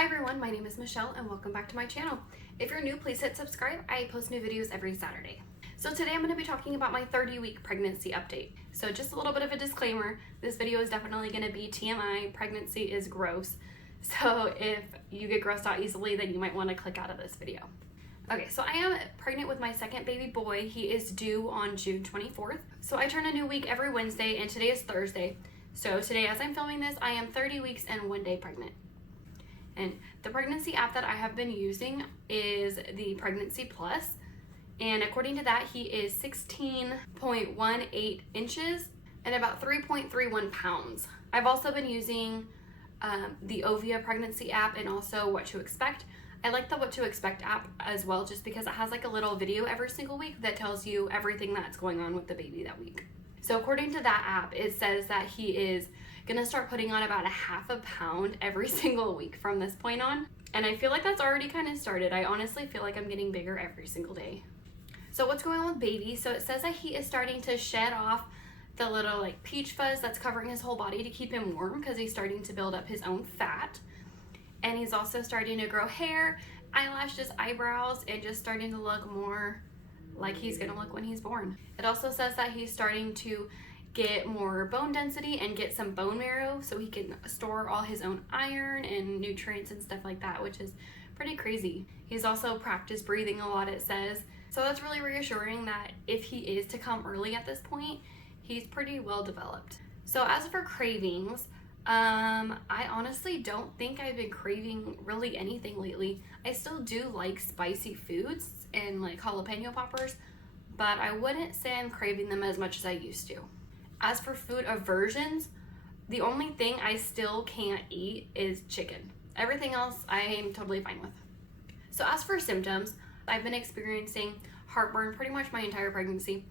Hi everyone, my name is Michelle and welcome back to my channel. If you're new, please hit subscribe. I post new videos every Saturday. So today I'm going to be talking about my 30-week pregnancy update. So just a little bit of a disclaimer, this video is definitely going to be TMI, pregnancy is gross. So if you get grossed out easily, then you might want to click out of this video. Okay, so I am pregnant with my second baby boy. He is due on June 24th. So I turn a new week every Wednesday and today is Thursday. So today as I'm filming this, I am 30 weeks and 1 day pregnant. And the pregnancy app that I have been using is the Pregnancy Plus. And according to that, he is 16.18 inches and about 3.31 pounds. I've also been using the Ovia pregnancy app and also What to Expect. I like the What to Expect app as well, just because it has like a little video every single week that tells you everything that's going on with the baby that week. So according to that app, it says that he is gonna start putting on about a half a pound every single week from this point on. And I feel like that's already kind of started. I honestly feel like I'm getting bigger every single day. So what's going on with baby? So it says that he is starting to shed off the little like peach fuzz that's covering his whole body to keep him warm because he's starting to build up his own fat. And he's also starting to grow hair, eyelashes, eyebrows, and just starting to look more like he's gonna look when he's born. It also says that he's starting to get more bone density and get some bone marrow so he can store all his own iron and nutrients and stuff like that, which is pretty crazy. He's also practiced breathing a lot, it says. So that's really reassuring that if he is to come early at this point, he's pretty well developed. So as for cravings, I honestly don't think I've been craving really anything lately. I still do like spicy foods and like jalapeno poppers, but I wouldn't say I'm craving them as much as I used to. As for food aversions, the only thing I still can't eat is chicken. Everything else I am totally fine with. So as for symptoms, I've been experiencing heartburn pretty much my entire pregnancy.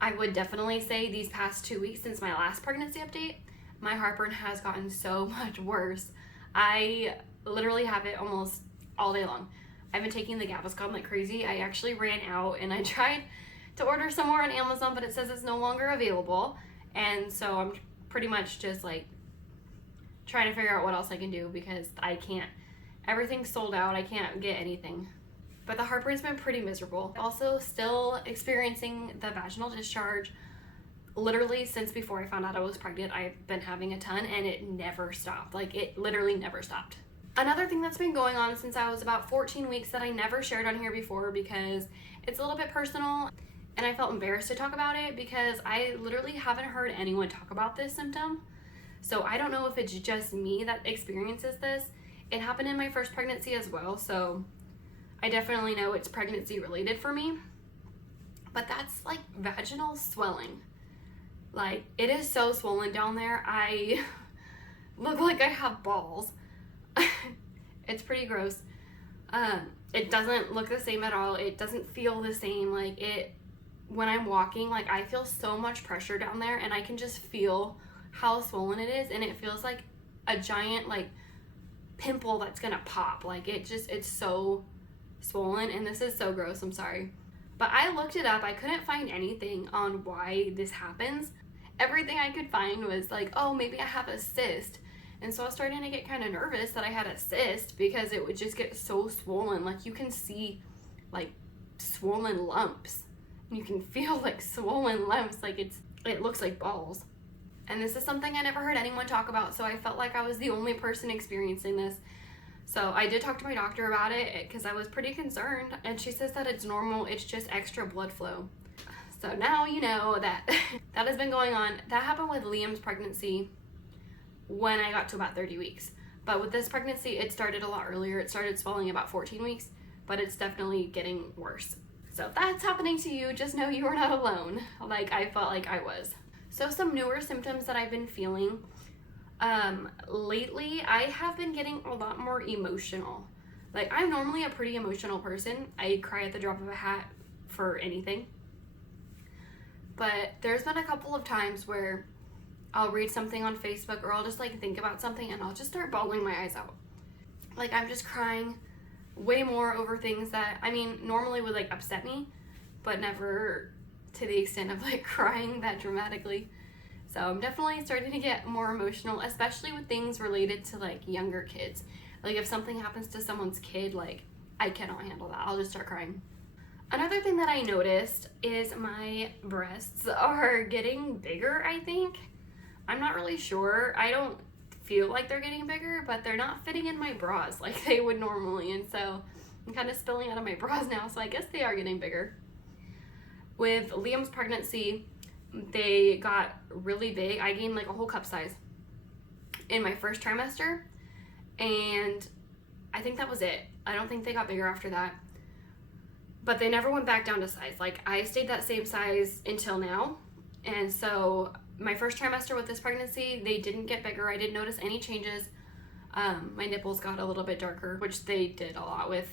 I would definitely say these past 2 weeks since my last pregnancy update, my heartburn has gotten so much worse. I literally have it almost all day long. I've been taking the Gaviscon like crazy. I actually ran out and I tried to order some more on Amazon, but it says it's no longer available. And so I'm pretty much just like trying to figure out what else I can do because I can't, everything's sold out. I can't get anything. But the heartburn's been pretty miserable. Also still experiencing the vaginal discharge. Literally since before I found out I was pregnant, I've been having a ton and it never stopped. Like it literally never stopped. Another thing that's been going on since I was about 14 weeks that I never shared on here before because it's a little bit personal and I felt embarrassed to talk about it because I literally haven't heard anyone talk about this symptom. So I don't know if it's just me that experiences this. It happened in my first pregnancy as well, so I definitely know it's pregnancy related for me. But that's like vaginal swelling. Like it is so swollen down there. I look like I have balls. It's pretty gross. It doesn't look the same at all. It doesn't feel the same. Like it, when I'm walking, like I feel so much pressure down there and I can just feel how swollen it is and it feels like a giant like pimple that's gonna pop. Like it's so swollen and this is so gross, I'm sorry. But I looked it up, I couldn't find anything on why this happens. Everything I could find was like, oh, maybe I have a cyst. And so I was starting to get kind of nervous that I had a cyst because it would just get so swollen. Like you can see like swollen lumps. You can feel like swollen lumps, like it looks like balls. And this is something I never heard anyone talk about, so I felt like I was the only person experiencing this. So I did talk to my doctor about it because I was pretty concerned, and she says that it's normal, it's just extra blood flow. So now you know that that has been going on. That happened with Liam's pregnancy when I got to about 30 weeks. But with this pregnancy, it started a lot earlier. It started swelling about 14 weeks, but it's definitely getting worse. So if that's happening to you, just know you are not alone, like I felt like I was. So some newer symptoms that I've been feeling. Lately, I have been getting a lot more emotional. Like I'm normally a pretty emotional person. I cry at the drop of a hat for anything. But there's been a couple of times where I'll read something on Facebook or I'll just like think about something and I'll just start bawling my eyes out. Like I'm just crying way more over things that, I mean, normally would like upset me, but never to the extent of like crying that dramatically. So I'm definitely starting to get more emotional, especially with things related to like younger kids. Like if something happens to someone's kid, like I cannot handle that. I'll just start crying. Another thing that I noticed is my breasts are getting bigger, I think. I'm not really sure. I don't feel like they're getting bigger, but they're not fitting in my bras like they would normally, and so I'm kind of spilling out of my bras now, so I guess they are getting bigger. With Liam's pregnancy, they got really big. I gained like a whole cup size in my first trimester, and I think that was it. I don't think they got bigger after that, but they never went back down to size. Like I stayed that same size until now, and so my first trimester with this pregnancy, they didn't get bigger. I didn't notice any changes. My nipples got a little bit darker, which they did a lot with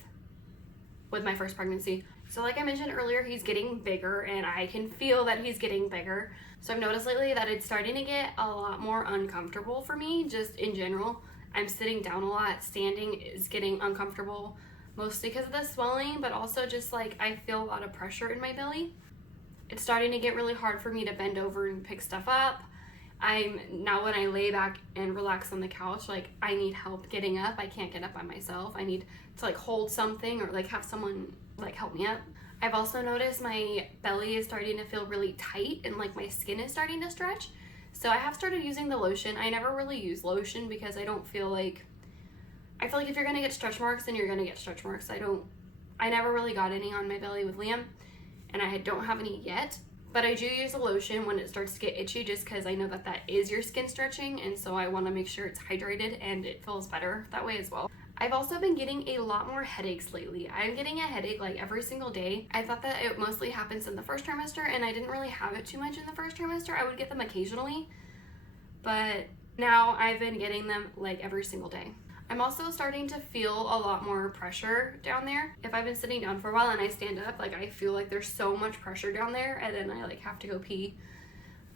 my first pregnancy. So like I mentioned earlier, he's getting bigger, and I can feel that he's getting bigger. So I've noticed lately that it's starting to get a lot more uncomfortable for me, just in general. I'm sitting down a lot. Standing is getting uncomfortable, mostly because of the swelling, but also just like I feel a lot of pressure in my belly. It's starting to get really hard for me to bend over and pick stuff up. Now when I lay back and relax on the couch, like I need help getting up. I can't get up by myself. I need to like hold something or like have someone like help me up. I've also noticed my belly is starting to feel really tight, and like my skin is starting to stretch. So I have started using the lotion. I never really use lotion because I feel like if you're gonna get stretch marks, then you're gonna get stretch marks. I never really got any on my belly with Liam, and I don't have any yet, but I do use a lotion when it starts to get itchy, just because I know that is your skin stretching, and so I want to make sure it's hydrated and it feels better that way as well. I've also been getting a lot more headaches lately. I'm getting a headache like every single day. I thought that it mostly happens in the first trimester, and I didn't really have it too much in the first trimester. I would get them occasionally, but now I've been getting them like every single day. I'm also starting to feel a lot more pressure down there. If I've been sitting down for a while and I stand up, like I feel like there's so much pressure down there, and then I like have to go pee.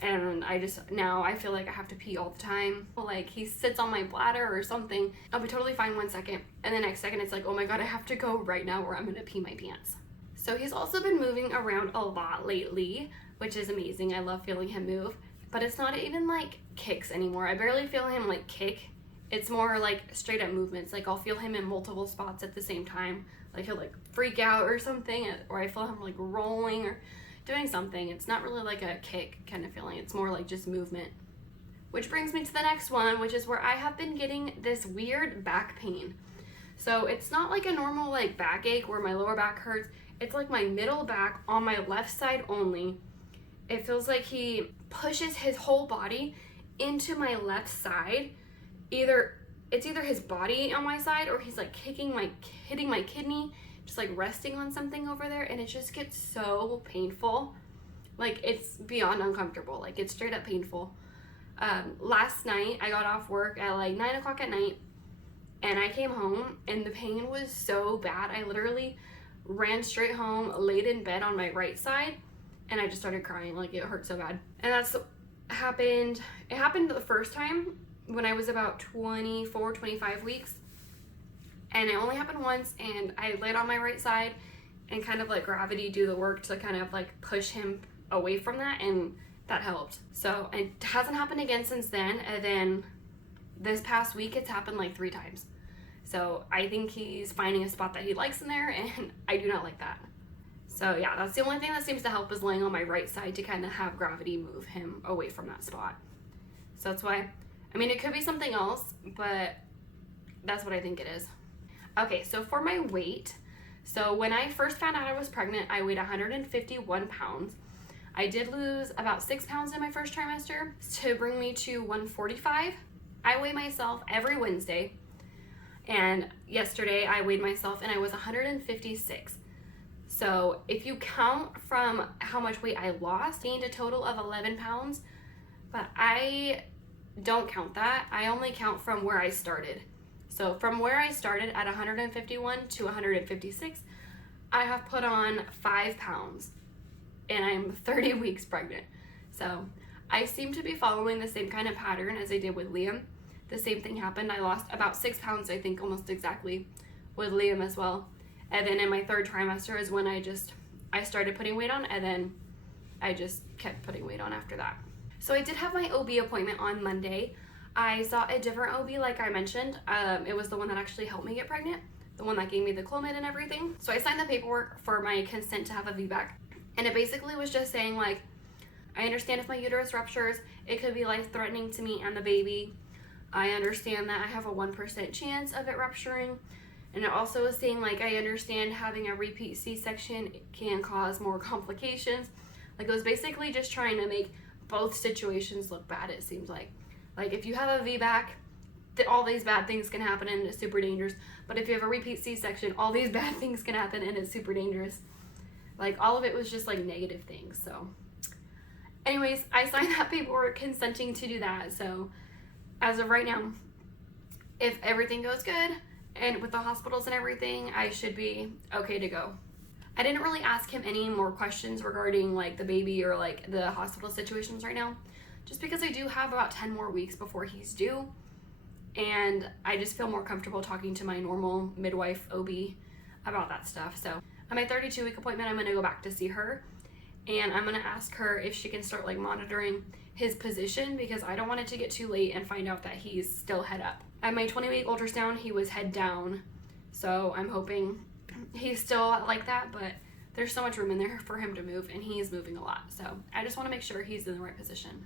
And now I feel like I have to pee all the time. Like he sits on my bladder or something. I'll be totally fine 1 second, and the next second it's like, oh my god, I have to go right now or I'm gonna pee my pants. So he's also been moving around a lot lately, which is amazing. I love feeling him move, but it's not even like kicks anymore. I barely feel him like kick. It's more like straight up movements. Like I'll feel him in multiple spots at the same time. Like he'll like freak out or something, or I feel him like rolling or doing something. It's not really like a kick kind of feeling. It's more like just movement. Which brings me to the next one, which is where I have been getting this weird back pain. So it's not like a normal like backache where my lower back hurts. It's like my middle back on my left side only. It feels like he pushes his whole body into my left side. It's either his body on my side, or he's like hitting my kidney, just like resting on something over there, and it just gets so painful. Like it's beyond uncomfortable. Like it's straight up painful. Last night I got off work at like 9 o'clock at night, and I came home and the pain was so bad. I literally ran straight home, laid in bed on my right side, and I just started crying. Like it hurt so bad. And it happened the first time when I was about 24, 25 weeks, and it only happened once, and I laid on my right side and kind of let gravity do the work to kind of like push him away from that, and that helped. So it hasn't happened again since then, and then this past week it's happened like 3 times. So I think he's finding a spot that he likes in there, and I do not like that. So yeah, that's the only thing that seems to help, is laying on my right side to kind of have gravity move him away from that spot. So that's why, I mean, it could be something else, but that's what I think it is. Okay, so for my weight, so when I first found out I was pregnant, I weighed 151 pounds. I did lose about 6 pounds in my first trimester to bring me to 145. I weigh myself every Wednesday, and yesterday I weighed myself and I was 156. So if you count from how much weight I lost, I gained a total of 11 pounds, but I don't count that. I only count from where I started. So from where I started at 151 to 156, I have put on 5 pounds, and I'm 30 weeks pregnant. So I seem to be following the same kind of pattern as I did with Liam. The same thing happened. I lost about 6 pounds, I think almost exactly, with Liam as well. And then in my 3rd trimester is when I started putting weight on, and then I just kept putting weight on after that. So I did have my OB appointment on Monday. I saw a different OB like I mentioned. It was the one that actually helped me get pregnant, the one that gave me the Clomid and everything. So I signed the paperwork for my consent to have a VBAC, and it basically was just saying like, I understand if my uterus ruptures, it could be life-threatening to me and the baby. I understand that I have a 1% chance of it rupturing. And it also was saying like, I understand having a repeat C-section can cause more complications. Like, it was basically just trying to make both situations look bad, it seems like. Like, if you have a VBAC, all these bad things can happen and it's super dangerous. But if you have a repeat C-section, all these bad things can happen and it's super dangerous. Like, all of it was just like negative things. So anyways, I signed that paperwork consenting to do that. So as of right now, if everything goes good and with the hospitals and everything, I should be okay to go. I didn't really ask him any more questions regarding like the baby or like the hospital situations right now, just because I do have about 10 more weeks before he's due, and I just feel more comfortable talking to my normal midwife OB about that stuff. So on my 32-week appointment, I'm gonna go back to see her, and I'm gonna ask her if she can start like monitoring his position, because I don't want it to get too late and find out that he's still head up. At my 20-week ultrasound, he was head down, so I'm hoping he's still like that, but there's so much room in there for him to move, and he's moving a lot. So I just want to make sure he's in the right position.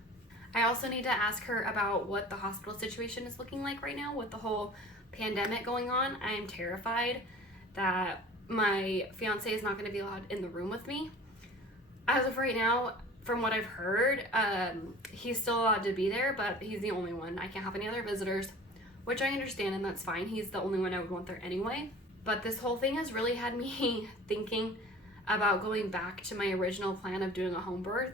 I also need to ask her about what the hospital situation is looking like right now with the whole pandemic going on. I am terrified that my fiance is not going to be allowed in the room with me. As of right now, from what I've heard, he's still allowed to be there, but he's the only one. I can't have any other visitors, which I understand, and that's fine. He's the only one I would want there anyway. But this whole thing has really had me thinking about going back to my original plan of doing a home birth.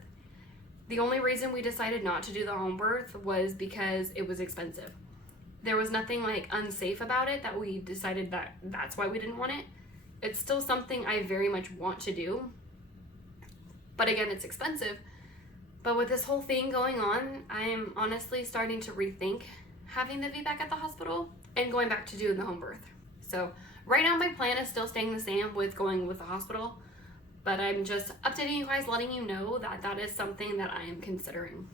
The only reason we decided not to do the home birth was because it was expensive. There was nothing like unsafe about it that we decided that that's why we didn't want it. It's still something I very much want to do, but again, it's expensive. But with this whole thing going on, I'm honestly starting to rethink having the VBAC at the hospital and going back to doing the home birth. So right now my plan is still staying the same with going with the hospital, but I'm just updating you guys, letting you know that that is something that I am considering.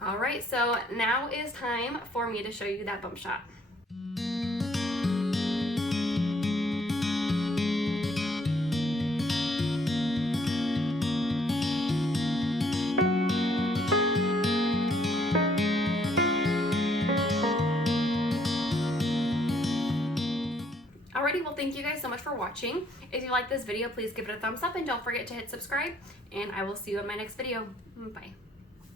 All right, so now is time for me to show you that bump shot. Alrighty, well, thank you guys so much for watching. If you like this video, please give it a thumbs up and don't forget to hit subscribe, and I will see you in my next video. Bye.